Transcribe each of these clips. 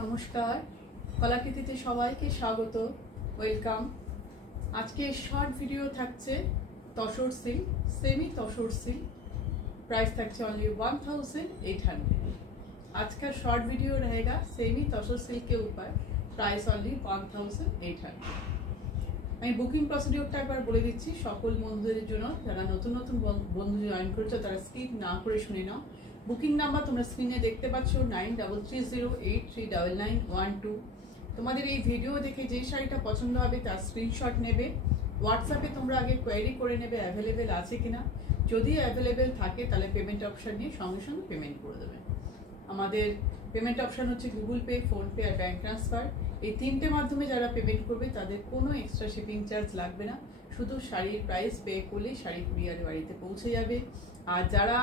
নমস্কার, কলাকৃতিতে সবাইকে স্বাগত, ওয়েলকাম। আজকে শর্ট ভিডিও থাকছে tussar silk, semi tussar silk. Price থাকছে অনলি 1800। आज का शॉर्ट वीडियो रहेगा सेमी तसर सिल्क के ऊपर, प्राइस অনলি 1800। আমি বুকিং প্রসিডিওরটা একবার বলে দিচ্ছি সকল বন্ধুদের জন্য, যারা নতুন নতুন বন্ধু জয়েন করেছো তারা স্কিপ না করে শুনে নাও। বুকিং নাম্বার তোমরা স্ক্রিনে দেখতে পাচ্ছ 9330839912। তোমাদের এই ভিডিও দেখে যে শাড়িটা পছন্দ হবে তার স্ক্রিনশট নেবে, হোয়াটসঅ্যাপে তোমরা আগে কোয়েরি করে নেবে অ্যাভেলেবেল আছে কিনা। যদি অ্যাভেলেবেল থাকে তাহলে পেমেন্ট অপশান নিয়ে সঙ্গে সঙ্গে পেমেন্ট করে দেবে। আমাদের পেমেন্ট অপশান হচ্ছে গুগল পে, ফোনপে আর ব্যাঙ্ক ট্রান্সফার। এই তিনটে মাধ্যমে যারা পেমেন্ট করবে তাদের কোনো এক্সট্রা শিপিং চার্জ লাগবে না, শুধু শাড়ির প্রাইস পে করলেই শাড়ি কুরিয়ার বাড়িতে পৌঁছে যাবে। আর যারা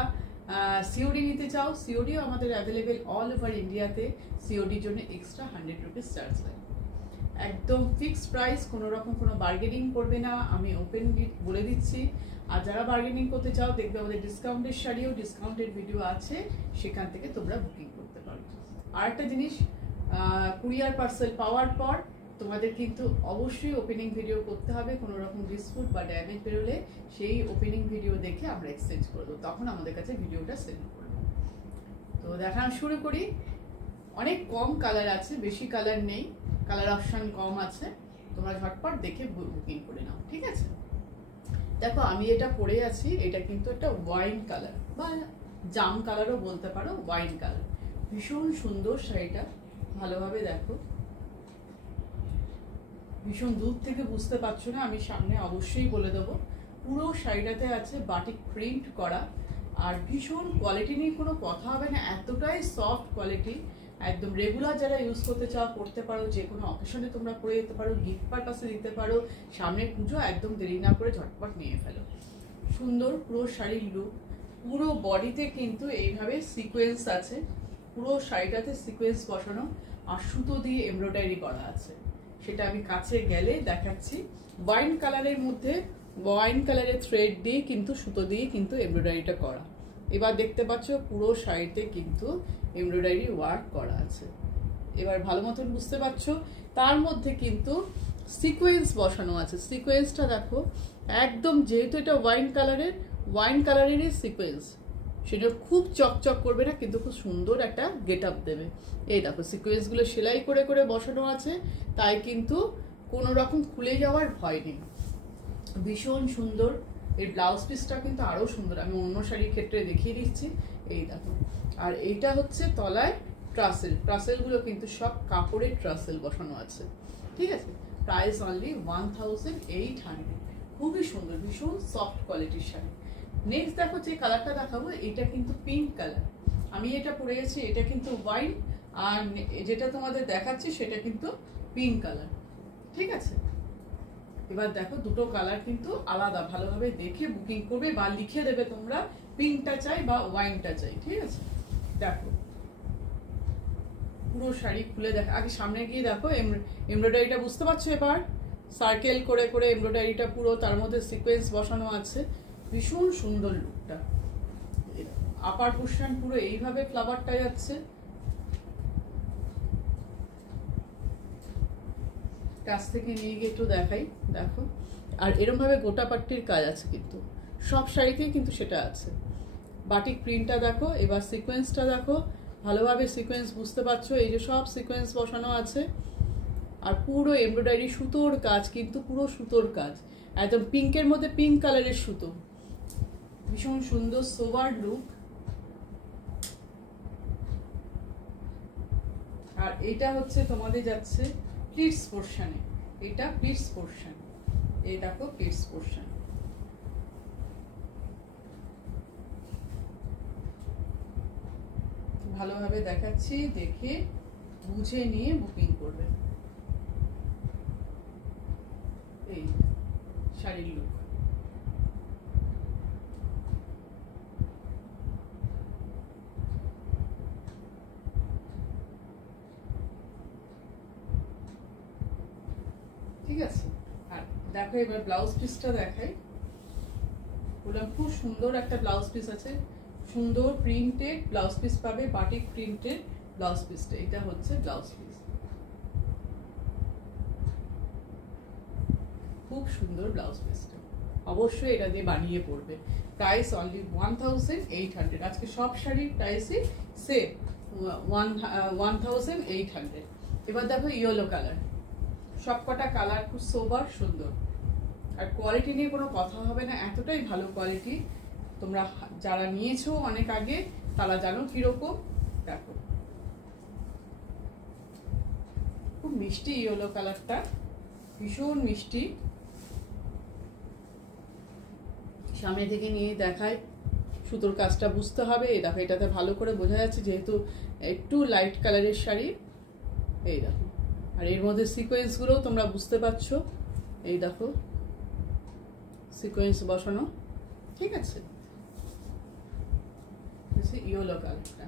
সিওডি নিতে চাও, সিওডিও আমাদের অ্যাভেলেবেল অল ওভার ইন্ডিয়াতে। সিওডির জন্য এক্সট্রা 100 রুপিস চার্জ লাগে, একদম ফিক্সড প্রাইস, কোনো রকম কোনো বার্গেনিং করবে না, আমি ওপেনলি বলে দিচ্ছি। আর যারা বার্গেনিং করতে চাও দেখবে আমাদের ডিসকাউন্টের শাড়িও ডিসকাউন্টেড ভিডিও আছে, সেখান থেকে তোমরা বুকিং করতে পারো। আর একটা জিনিস, কুরিয়ার পার্সেল পাওয়ার পর তোমাদের কিন্তু অবশ্যই ওপেনিং ভিডিও করতে হবে। কোনো রকম ডিসপুট বা ড্যামেজ বেরোলে সেই ওপেনিং ভিডিও দেখে আমরা এক্সচেঞ্জ করে দেবো, তখন আমাদের কাছে ভিডিওটা সেন্ড করবো। তো দেখানো শুরু করি। অনেক কম কালার আছে, বেশি কালার নেই, কালার অপশান কম আছে, তোমরা ঝটপট দেখে বুকিং করে নাও, ঠিক আছে। দেখো আমি এটা পরে আছি, এটা কিন্তু একটা ওয়াইন কালার বা জাম কালারও বলতে পারো, ওয়াইন কালার। ভীষণ সুন্দর শাড়িটা, ভালোভাবে দেখো, ভীষণ দূর থেকে বুঝতে পারছো না, আমি সামনে অবশ্যই বলে দেবো। পুরো শাড়িটাতে আছে বাটিক প্রিন্ট করা, আর ভীষণ কোয়ালিটি নিয়ে কোনো কথা হবে না, এতটাই সফট কোয়ালিটি। একদম রেগুলার যারা ইউজ করতে চাও করতে পারো, যে কোনো অকেশনে তোমরা পরে যেতে পারো, গিফট পারপাসে দিতে পারো, সামনে পুজো, একদম দেরি না করে ঝটপট নিয়ে ফেলো। সুন্দর পুরো শাড়ির লুক, পুরো বডিতে কিন্তু এইভাবে সিকোয়েন্স আছে, পুরো শাড়িটাতে সিকোয়েন্স বসানো আর সুতো দিয়ে এমব্রয়ডারি করা আছে, সেটা আমি কাছে গেলে দেখাচ্ছি। ওয়াইন কালারের মধ্যে ওয়াইন কালারের থ্রেড দিয়ে কিন্তু সুতো দিয়ে কিন্তু এমব্রয়ডারিটা করা। এবার দেখতে পাচ্ছ পুরো শাড়িতে কিন্তু এমব্রয়ডারি ওয়ার্ক করা আছে, এবার ভালো মতন বুঝতে পারছো। তার মধ্যে কিন্তু সিকোয়েন্স বসানো আছে, সিকোয়েন্সটা দেখো একদম, যেহেতু এটা ওয়াইন কালারেরই সিকোয়েন্স, সেটা খুব চকচক করবে না কিন্তু খুব সুন্দর একটা গেট আপ দেবে। এই দেখো সিকোয়েন্সগুলো সেলাই করে করে বসানো আছে, তাই কিন্তু কোনো রকম খুলে যাওয়ার ভয় নেই। ভীষণ সুন্দর। এর ব্লাউজ পিসটা কিন্তু আরো সুন্দর, আমি অন্য শাড়ির ক্ষেত্রে দেখিয়ে দিচ্ছি। এই দেখো, আর এইটা হচ্ছে তলায় ট্রাসেল, ট্রাসেলগুলো কিন্তু সব কাপড়ের ট্রাসেল বসানো আছে, ঠিক আছে। Price only 1800। খুবই সুন্দর, ভীষণ সফট কোয়ালিটির শাড়ি। নেক্সট দেখো যে কালারটা দেখাবো, এটা কিন্তু পিঙ্ক কালার। আমি এটা পরে গেছি, এটা কিন্তু ওয়াইন, আর যেটা তোমাদের দেখাচ্ছি সেটা কিন্তু পিঙ্ক কালার, ঠিক আছে। এবার দেখো দুটো কালার কিন্তু আলাদা, ভালোভাবে দেখে বুকিং করবে বা লিখে দেবে তোমরা পিঙ্কটা চাই বা ওয়াইনটা চাই, ঠিক আছে। দেখো পুরো শাড়ি খুলে দেখো, আগে সামনে গিয়ে দেখো এমব্রয়ডারিটা বুঝতে পারছো। এবার সার্কেল করে করে এমব্রয়ডারিটা পুরো, তার মধ্যে সিকোয়েন্স বসানো আছে, ভীষণ সুন্দর লুকটা। আপার পোর্শন পুরো এইভাবে ফ্লাওয়ারটা যাচ্ছে, কাছ থেকে নিয়ে গিয়ে একটু দেখাই, দেখো। আর এরকম ভাবে গোটা পাট্টির কাজ আছে কিন্তু সব শাড়িতেই কিন্তু সেটা আছে। বাটিক প্রিন্টটা দেখো, এবার সিকোয়েন্সটা দেখো, ভালোভাবে সিকোয়েন্স বুঝতে পারছো, এই যে সব সিকোয়েন্স বসানো আছে, আর পুরো এমব্রয়ডারি সুতোর কাজ, কিন্তু পুরো সুতোর কাজ, একদম পিঙ্কের মধ্যে পিঙ্ক কালারের সুতো, ভীষণ সুন্দর সোবার লুক। আর এটা হচ্ছে তোমাদের যাচ্ছে প্লিটস পোর্শনে, এটা প্লিটস পোর্শন, এই দেখো প্লিটস পোর্শন। ভালোভাবে দেখাচ্ছি, দেখে বুঝে নিয়ে বুকিং করবে। এই শাড়ির লুক, ঠিক আছে। আর দেখো এবার ব্লাউজ পিসটা দেখাই, বললাম খুব সুন্দর একটা ব্লাউজ পিস আছে, সুন্দর প্রিন্টেড ব্লাউজ পিস পাবে, বাটিক প্রিন্টেড ব্লাউজ পিসটা, এটা হচ্ছে ব্লাউজ পিস, খুব সুন্দর ব্লাউজ পিসটা, অবশ্যই এটা দিয়ে বানিয়ে পড়বে। Price only 1800। আজকে সব শাড়ির প্রাইসই সেম 1800। এবার দেখো ইয়েলো কালার, সবকটা কালার খুব সোবার সুন্দর, আর কোয়ালিটি নিয়ে কোনো কথা হবে না, এতটাই ভালো কোয়ালিটি। তোমরা যারা নিয়েছো অনেক আগে তারা জানো কিরকম। দেখো খুব মিষ্টি ইয়েলো কালারটা, ভীষণ মিষ্টি। সামনে থেকে নিয়ে দেখায়, সুতোর কাজটা বুঝতে হবে। এই দেখো এটাতে ভালো করে বোঝা যাচ্ছে যেহেতু একটু লাইট কালারের শাড়ি। এই দেখো, আর এর মধ্যে সিকোয়েন্স গুলোও তোমরা বুঝতে পারছো। এই দেখো সিকোয়েন্স বসানো, ঠিক আছে। ইয়েলো কালারটা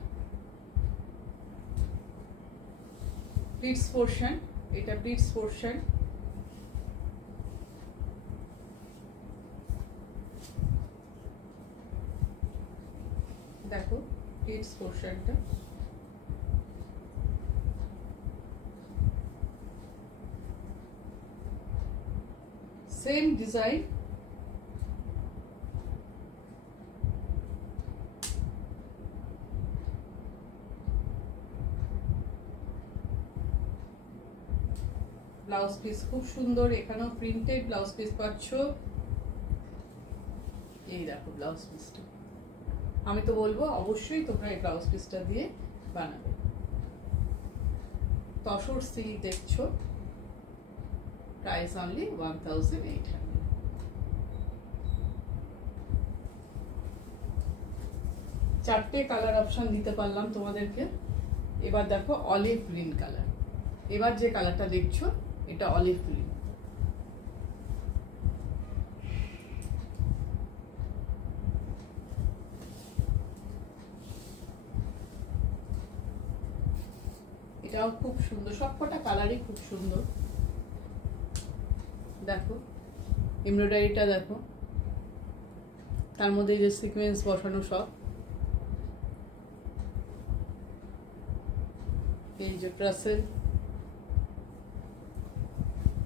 প্লিটস পোর্শন, এটা প্লিটস পোর্শন। দেখো প্লিটস পোর্শনটা, সেম ডিজাইন। ব্লাউজ পিস খুব সুন্দর, এখানেও প্রিন্টেড ব্লাউজ পিস পাচ্ছ। এই দেখো ব্লাউজ পিসটা, আমি তো বলবো অবশ্যই তোমরা এই ব্লাউজ পিসটা দিয়ে বানাবে। তসর সিল্ক দেখছো, প্রাইস অনলি 1800। চারটে কালার অপশন দিতে পারলাম তোমাদেরকে। এবার দেখো অলিভ গ্রিন কালার, এবার যে কালারটা দেখছো এটা অলিভ গ্রিন। এটাও খুব সুন্দর, সবকটা কালারই খুব সুন্দর। দেখো এমব্রয়ডারিটা দেখো, তার মধ্যে যে সিকোয়েন্স বসানো সব। এই যে trestle,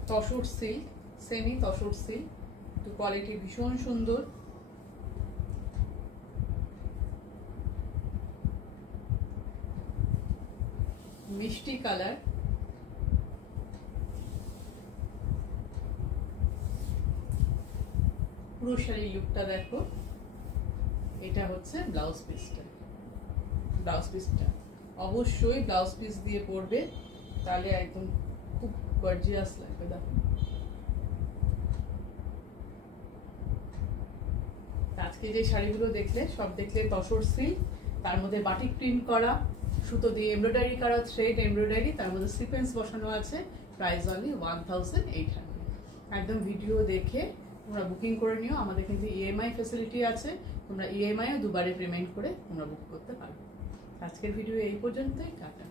tussar silk, semi tussar silk, তো কোয়ালিটি ভীষণ সুন্দর। মিষ্টি কালার, পুরো শাড়ির লুকটা দেখো। এটা হচ্ছে ব্লাউজ পিসটা, ব্লাউজ পিসটা অবশ্যই ব্লাউজ পিস দিয়ে পরবে, তাহলে একদম খুব গর্জিয়াস লাগবে। দেখো আজকে যে শাড়িগুলো দেখলে সব দেখলে তসর সিল্ক, তার মধ্যে বাটিক প্রিন্ট করা, সুতো দিয়ে এমব্রয়ডারি করা, থ্রেড এমব্রয়ডারি, তার মধ্যে সিকোয়েন্স বসানো আছে। Price only 1800। একদম ভিডিও দেখে তোমরা বুকিং করে নিও। আমাদের কিন্তু ইএমআই ফ্যাসিলিটি আছে, তোমরা ইএমআইও দুবারে পেমেন্ট করে তোমরা বুক করতে পারো। আজকের ভিডিও এই পর্যন্তই, টাটা।